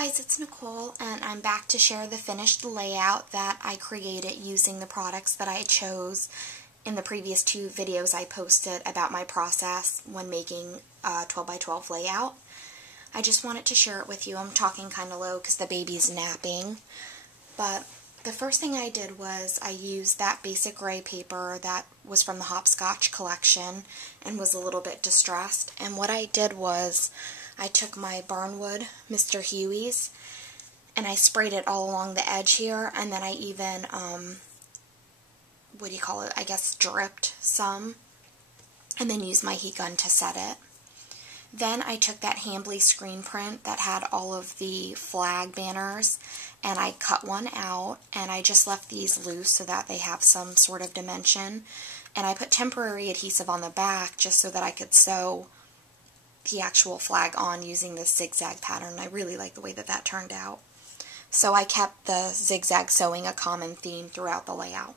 guys, it's Nicole, and I'm back to share the finished layout that I created using the products that I chose in the previous two videos I posted about my process when making a 12 by 12 layout. I just wanted to share it with you. I'm talking kind of low because the baby's napping, but the first thing I did was I used that basic gray paper that was from the Hopscotch collection and was a little bit distressed, and what I did was I took my Barnwood Mr. Huey's and I sprayed it all along the edge here, and then I even, I guess dripped some, and then used my heat gun to set it. Then I took that Hambly screen print that had all of the flag banners, and I cut one out, and I just left these loose so that they have some sort of dimension, and I put temporary adhesive on the back just so that I could sew the actual flag on using this zigzag pattern. I really like the way that that turned out. So I kept the zigzag sewing a common theme throughout the layout.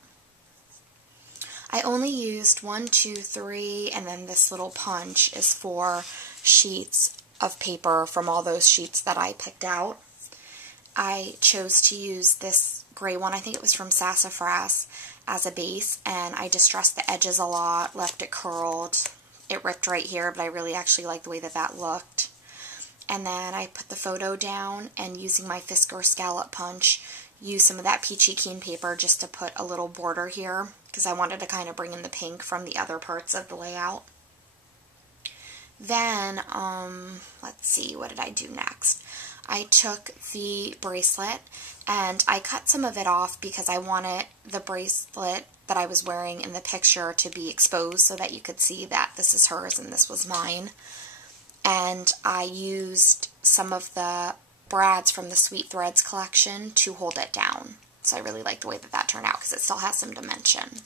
I only used 1, 2, 3, and then this little punch is for sheets of paper from all those sheets that I picked out. I chose to use this gray one, I think it was from Sassafras, as a base, and I distressed the edges a lot, left it curled. It ripped right here, but I really actually like the way that that looked. And then I put the photo down, and using my Fisker scallop punch, used some of that peachy keen paper just to put a little border here, because I wanted to kind of bring in the pink from the other parts of the layout. Then, let's see, what did I do next? I took the bracelet, and I cut some of it off because I wanted the bracelet that I was wearing in the picture to be exposed so that you could see that this is hers and this was mine. And I used some of the brads from the Sweet Threads collection to hold it down. So I really like the way that that turned out because it still has some dimension.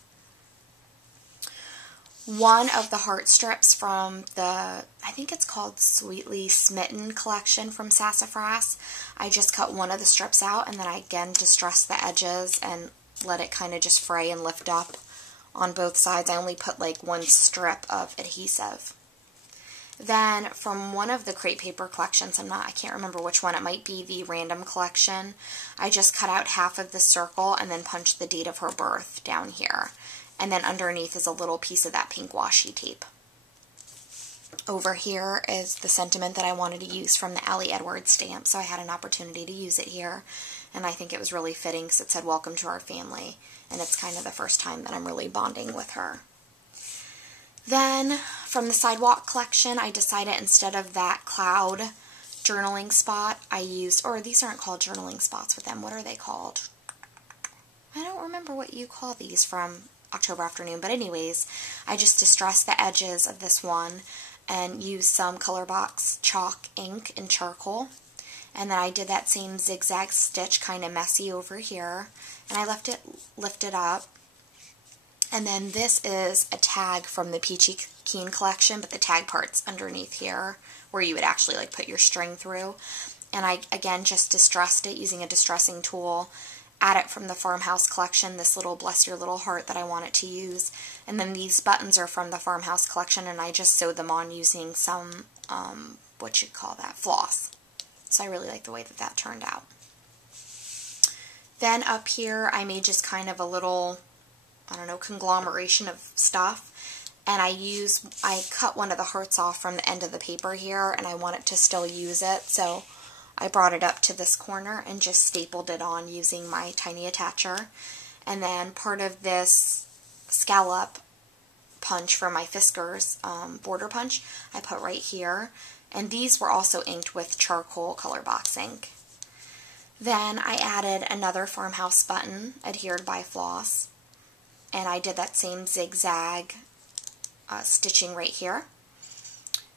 One of the heart strips from the, I think it's called Sweetly Smitten collection from Sassafras, I just cut one of the strips out, and then I again distressed the edges and let it kind of just fray and lift up on both sides. I only put like one strip of adhesive. Then from one of the crepe paper collections, I can't remember which one, it might be the random collection, I just cut out half of the circle and then punched the date of her birth down here. And then underneath is a little piece of that pink washi tape. Over here is the sentiment that I wanted to use from the Allie Edwards stamp, so I had an opportunity to use it here. And I think it was really fitting because it said, "Welcome to our family." And it's kind of the first time that I'm really bonding with her. Then, from the Sidewalk collection, I decided instead of that cloud journaling spot, I used, or these aren't called journaling spots with them. What are they called? I don't remember what you call these from October Afternoon. But anyways, I just distressed the edges of this one and used some Colorbox chalk ink and charcoal. And then I did that same zigzag stitch kind of messy over here. And I left it lifted up. And then this is a tag from the Peachy Keen collection, but the tag part's underneath here where you would actually like put your string through. And I, again, just distressed it using a distressing tool. Add it from the Farmhouse collection, this little Bless Your Little Heart that I wanted to use. And then these buttons are from the Farmhouse collection, and I just sewed them on using some, floss. So I really like the way that that turned out. Then up here, I made just kind of a little, conglomeration of stuff. And I cut one of the hearts off from the end of the paper here, and I wanted to still use it. So I brought it up to this corner and just stapled it on using my tiny attacher. And then part of this scallop punch for my Fisker's border punch, I put right here. And these were also inked with charcoal Colorbox ink. Then I added another Farmhouse button adhered by floss. And I did that same zigzag stitching right here.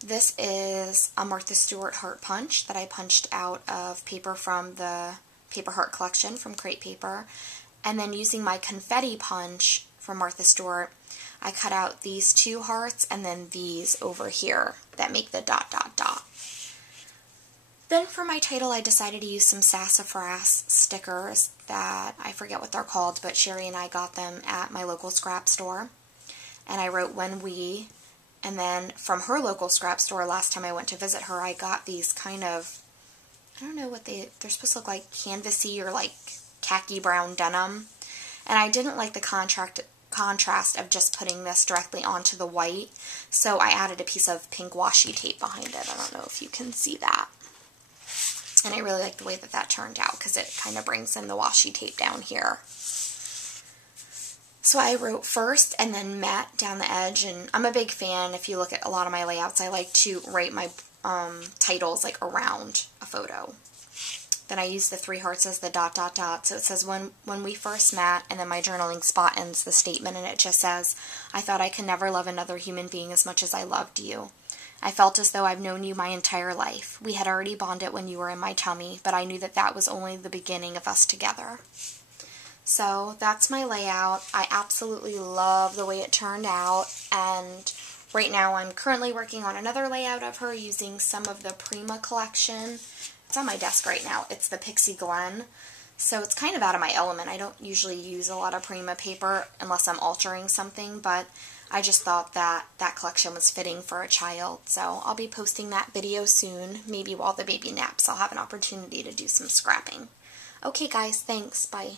This is a Martha Stewart heart punch that I punched out of paper from the Paper Heart collection from Crepe Paper. And then using my confetti punch from Martha Stewart, I cut out these two hearts and then these over here that make the dot, dot, dot. Then for my title, I decided to use some Sassafras stickers that I forget what they're called, but Sherry and I got them at my local scrap store. And I wrote "When We," and then from her local scrap store last time I went to visit her, I got these kind of, I don't know what they're supposed to look like, canvasy or like khaki brown denim. And I didn't like the contrast of just putting this directly onto the white, so I added a piece of pink washi tape behind it. I don't know if you can see that. And I really like the way that that turned out because it kind of brings in the washi tape down here. So I wrote first and then met down the edge, and I'm a big fan. If you look at a lot of my layouts, I like to write my titles like around a photo. Then I use the 3 hearts as the ... So it says, when we first met, and then my journaling spot ends the statement, and it just says, I thought I could never love another human being as much as I loved you. I felt as though I've known you my entire life. We had already bonded when you were in my tummy, but I knew that that was only the beginning of us together. So that's my layout. I absolutely love the way it turned out, and right now I'm currently working on another layout of her using some of the Prima collection. It's on my desk right now. It's the Pixie Glen. So it's kind of out of my element. I don't usually use a lot of Prima paper unless I'm altering something, but I just thought that that collection was fitting for a child. So I'll be posting that video soon. Maybe while the baby naps, I'll have an opportunity to do some scrapping. Okay guys, thanks. Bye.